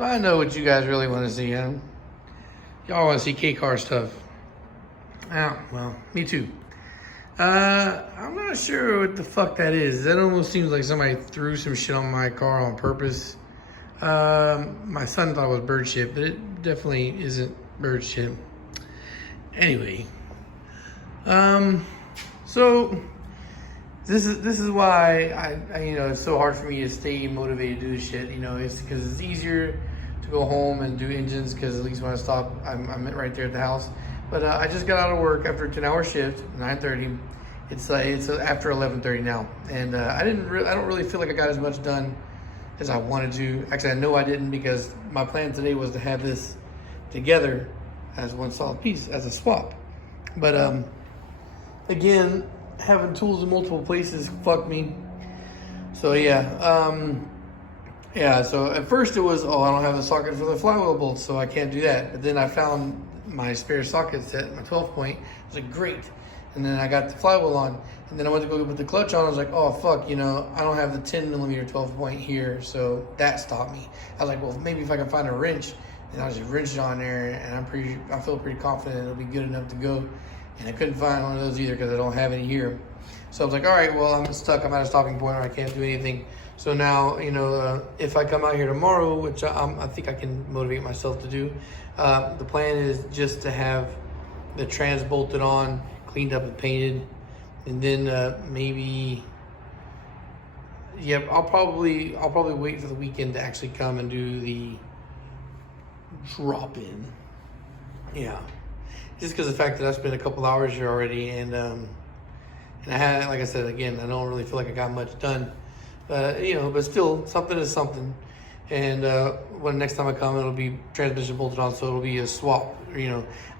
So I know what you guys really want to see, huh? Y'all want to see K-car stuff. Oh, well, me too. I'm not sure what the fuck that is. That almost seems like somebody threw some shit on my car on purpose. My son thought it was bird shit, but it definitely isn't bird shit. Anyway, so this is why I it's so hard for me to stay motivated to do this shit. It's because it's easier to go home and do engines because at least when I stop, I'm right there at the house. But I just got out of work after a 10-hour shift, 9:30. It's after 11:30 now, and I don't really feel like I got as much done as I wanted to. Actually, I know I didn't because my plan today was to have this together as one solid piece, as a swap. But again, having tools in multiple places fucked me. So so at first it was, I don't have the socket for the flywheel bolts, so I can't do that. But then I found my spare socket set, my 12 point. I was like, great. And then I got the flywheel on, and then I went to go put the clutch on. I was like, oh fuck, I don't have the 10 millimeter 12 point here, so that stopped me. I was like, well, maybe if I can find a wrench, and I'll just wrench it on there, and I feel pretty confident it'll be good enough to go. And I couldn't find one of those either because I don't have any here. So I was like, all right, well, I'm stuck. I'm at a stopping point where I can't do anything. So now, if I come out here tomorrow, which I think I can motivate myself to do, the plan is just to have the trans bolted on, cleaned up and painted, and then I'll probably wait for the weekend to actually come and do the drop in. Yeah, just because of the fact that I spent a couple hours here already, and I had, like I said again, I don't really feel like I got much done, but still, something is something. And when next time I come, it'll be transmission bolted on, so it'll be a swap.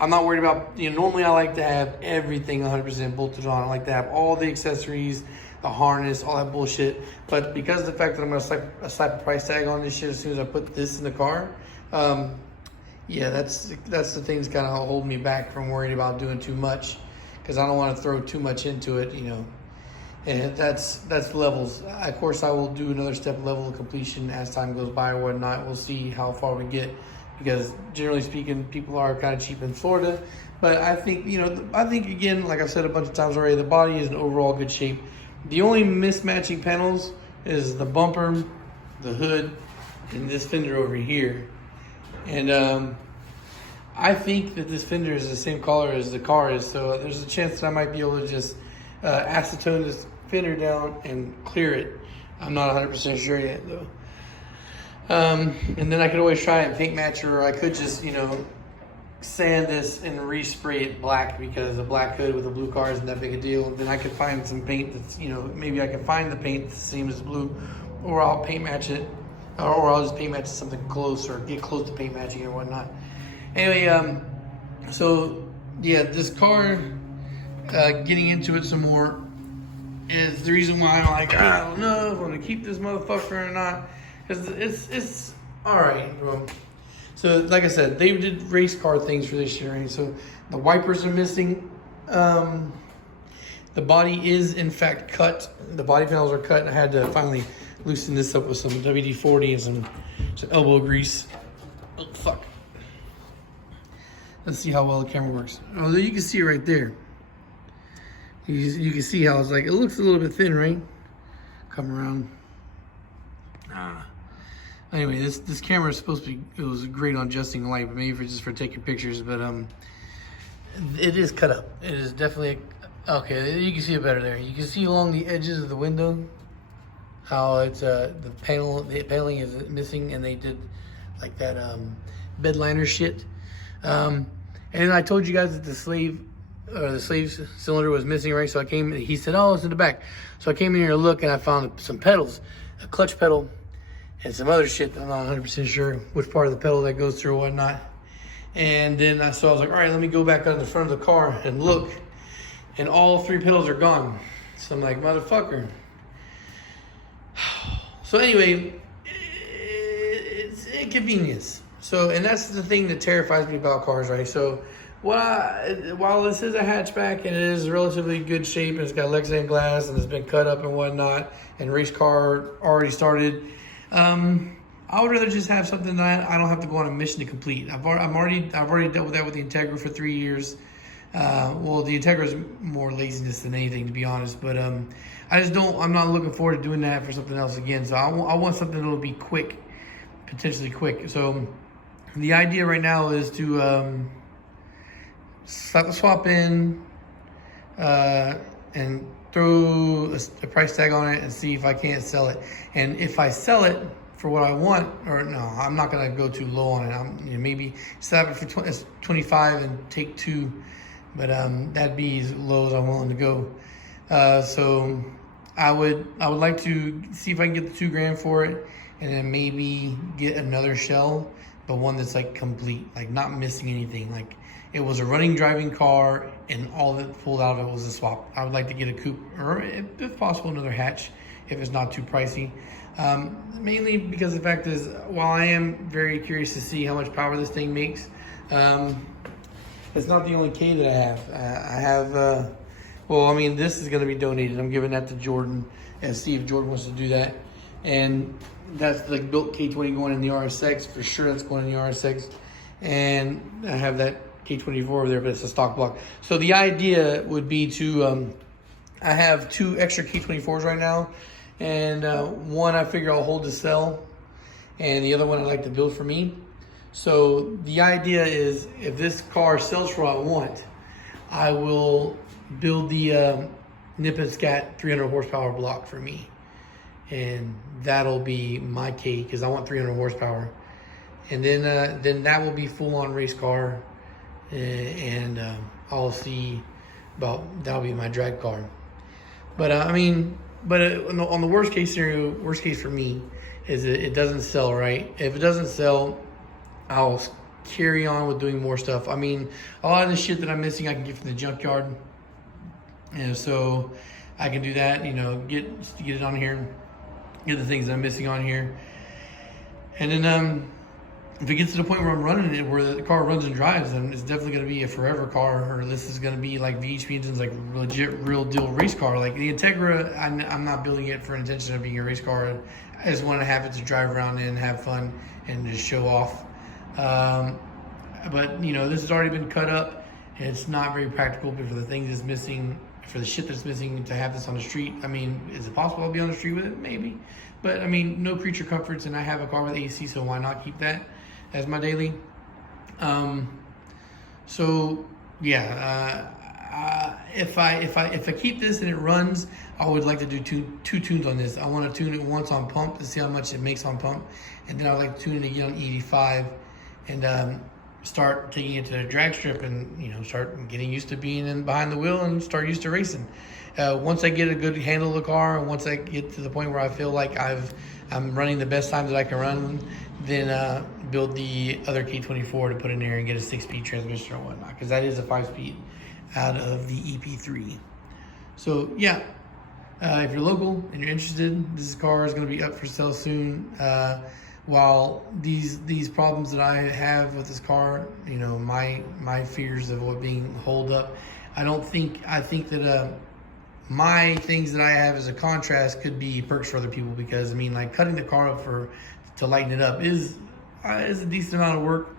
I'm not worried about, normally I like to have everything 100% bolted on. I like to have all the accessories, the harness, all that bullshit. But because of the fact that I'm going to slap a price tag on this shit as soon as I put this in the car, that's the things kind of hold me back from worrying about doing too much, because I don't want to throw too much into it, And that's levels. Of course, I will do another step level of completion as time goes by or whatnot. We'll see how far we get, because generally speaking, people are kind of cheap in Florida. But I think, again, like I've said a bunch of times already, the body is in overall good shape. The only mismatching panels is the bumper, the hood, and this fender over here. And I think that this fender is the same color as the car is, so there's a chance that I might be able to just acetone this fender down and clear it. I'm not 100% sure yet though. And then I could always try and paint match, or I could just sand this and respray it black, because a black hood with a blue car isn't that big a deal. And then I could find some paint that's maybe I can find the paint the same as blue, or I'll paint match it, or I'll just paint match something close, or get close to paint matching or whatnot. Anyway, so yeah, this car, getting into it some more, is the reason why I'm like, I don't know if I'm gonna keep this motherfucker or not, because it's all right, bro. So like I said, they did race car things for this year, right? So the wipers are missing. The body is in fact cut. The body panels are cut, and I had to finally loosen this up with some WD-40 and some elbow grease. Oh fuck. Let's see how well the camera works. Oh, you can see it right there. You can see how it's like, it looks a little bit thin, right? Come around. Anyway, this camera is supposed to be, it was great on adjusting light, but maybe just for taking pictures, but it is cut up. It is definitely, okay, you can see it better there. You can see along the edges of the window how it's, the paneling is missing, and they did like that bed liner shit. And I told you guys that the slave cylinder was missing, right? So he said, oh, it's in the back. So I came in here to look, and I found some pedals, a clutch pedal, and some other shit that I'm not 100% sure which part of the pedal that goes through or whatnot. And then I was like, all right, let me go back on the front of the car and look. And all three pedals are gone. So I'm like, motherfucker. So anyway, it's inconvenience. So, and that's the thing that terrifies me about cars, right? So while this is a hatchback and it is relatively good shape, and it's got Lexan glass and it's been cut up and whatnot, and race car already started, I would rather just have something that I don't have to go on a mission to complete. I've already dealt with that with the Integra for 3 years. Well, the Integra is more laziness than anything, to be honest. But I just don't. I'm not looking forward to doing that for something else again. So I want something that'll be quick, potentially quick. So the idea right now is to slap the swap in and throw a price tag on it and see if I can't sell it. And if I sell it for what I want, or no, I'm not gonna go too low on it. I'm maybe sell it for 25 and take 2, but that'd be as low as I'm willing to go. So I would like to see if I can get the $2,000 for it, and then maybe get another shell, but one that's like complete, like not missing anything. Like it was a running driving car and all that pulled out of it was a swap. I would like to get a coupe, or if possible another hatch, if it's not too pricey. Mainly because the fact is, while I am very curious to see how much power this thing makes, it's not the only K that I have. I have, well, I mean, this is going to be donated. I'm giving that to Jordan and see if Jordan wants to do that. And that's the built K20 going in the RSX. For sure that's going in the RSX. And I have that K24 over there, but it's a stock block. So the idea would be to, I have 2 extra K24s right now. And one I figure I'll hold to sell, and the other one I'd like to build for me. So the idea is, if this car sells for what I want, I will build the Nip and Scat 300 horsepower block for me. And that'll be my K, because I want 300 horsepower. And then that will be full on race car, and I'll see about, that'll be my drag car. But I mean, but on the worst case scenario, worst case for me is it doesn't sell, right? If it doesn't sell, I'll carry on with doing more stuff. I mean, a lot of the shit that I'm missing I can get from the junkyard, and so I can do that, you know, get it on here, get the things that I'm missing on here. And then if it gets to the point where I'm running it, where the car runs and drives, then it's definitely going to be a forever car, or this is going to be like VHP engines, like legit, real deal race car. Like the Integra, I'm not building it for intention of being a race car. I just want to have it to drive around in, have fun, and just show off. But you know, this has already been cut up, and it's not very practical. But for the things that's missing, for the shit that's missing, to have this on the street, I mean, is it possible I'll be on the street with it? Maybe. But I mean, no creature comforts, and I have a car with AC, so why not keep that as my daily? So yeah, if I keep this and it runs, I would like to do two tunes on this. I want to tune it once on pump to see how much it makes on pump, and then I'd like to tune it again on 85, and start taking it to the drag strip, and you know, start getting used to being in behind the wheel and start used to racing. Once I get a good handle of the car, and once I get to the point where I feel like I'm running the best times that I can run, then build the other K24 to put in there and get a 6-speed transmission or whatnot, because that is a 5-speed out of the EP3. So yeah, if you're local and you're interested, this car is going to be up for sale soon. While these problems that I have with this car, you know, my fears of what being holed up, I think that my things that I have as a contrast could be perks for other people, because I mean, like, cutting the car up to lighten it up is a decent amount of work.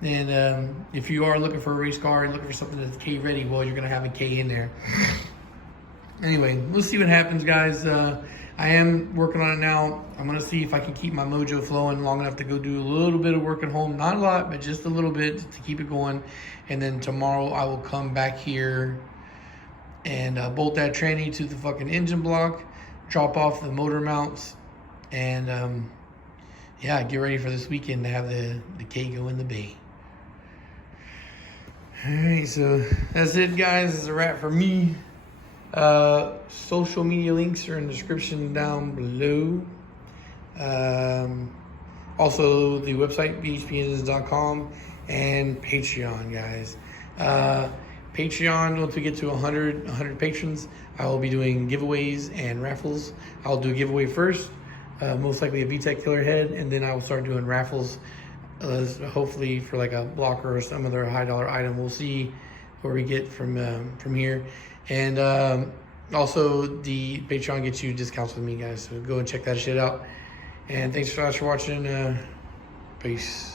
And if you are looking for a race car, you're looking for something that's K ready, well, you're gonna have a K in there. Anyway, we'll see what happens, guys. I am working on it now. I'm gonna see if I can keep my mojo flowing long enough to go do a little bit of work at home. Not a lot, but just a little bit to keep it going. And then tomorrow I will come back here and bolt that tranny to the fucking engine block, drop off the motor mounts, and yeah, get ready for this weekend to have the K go in the bay. Alright, so that's it, guys. This is a wrap for me. Social media links are in the description down below. Also the website, bhpengines.com, and Patreon, guys. Patreon, once we get to 100 patrons, I will be doing giveaways and raffles. I'll do a giveaway first, most likely a VTEC killer head, and then I will start doing raffles, hopefully for like a blocker or some other high dollar item. We'll see where we get from here. And also the Patreon gets you discounts with me, guys, so go and check that shit out. And thanks so much for watching. Peace.